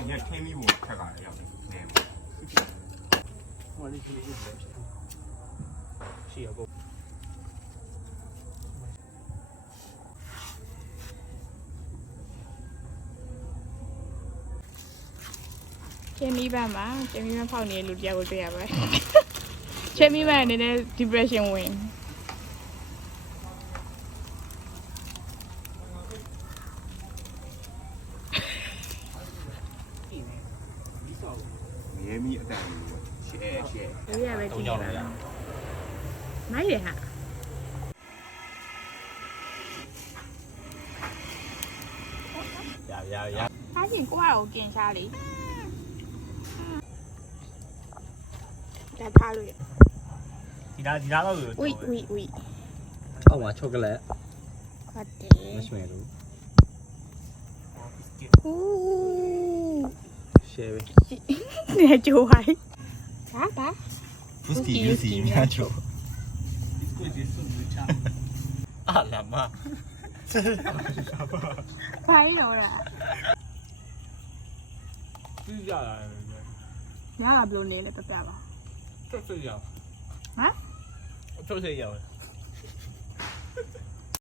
အရင်ခင်းပြီးဖို့ထက်ကလည်းရောက်နေတယ်ဟိုလေးကြီးရှိရပေါ့ချေမီဘန်မှာချေမီဘန်ဖောက်နေတဲ့လူတယောက်ကိုတွေ့ရပါတယ်ချေမီဘန်အနေနဲ့ depression ဝင်ရဲမီအတန်ရှဲရှဲ ဒီရပဲကြည့်ရတာမိုက်ရဟာရ他先过来我见下里，再趴lui。ဒီလားတော့喂喂喂，အောက်မှာချောကလက်快点မ。ရွှေလို့ရှယ်ပဲ 你还就还？啥吧？ whisky များချိုအာလာမ快有了。ပြီးကြလာတယ်哪个不用你了？不要了。ထွက်ရအောင်啊？ထွက်ရအောင်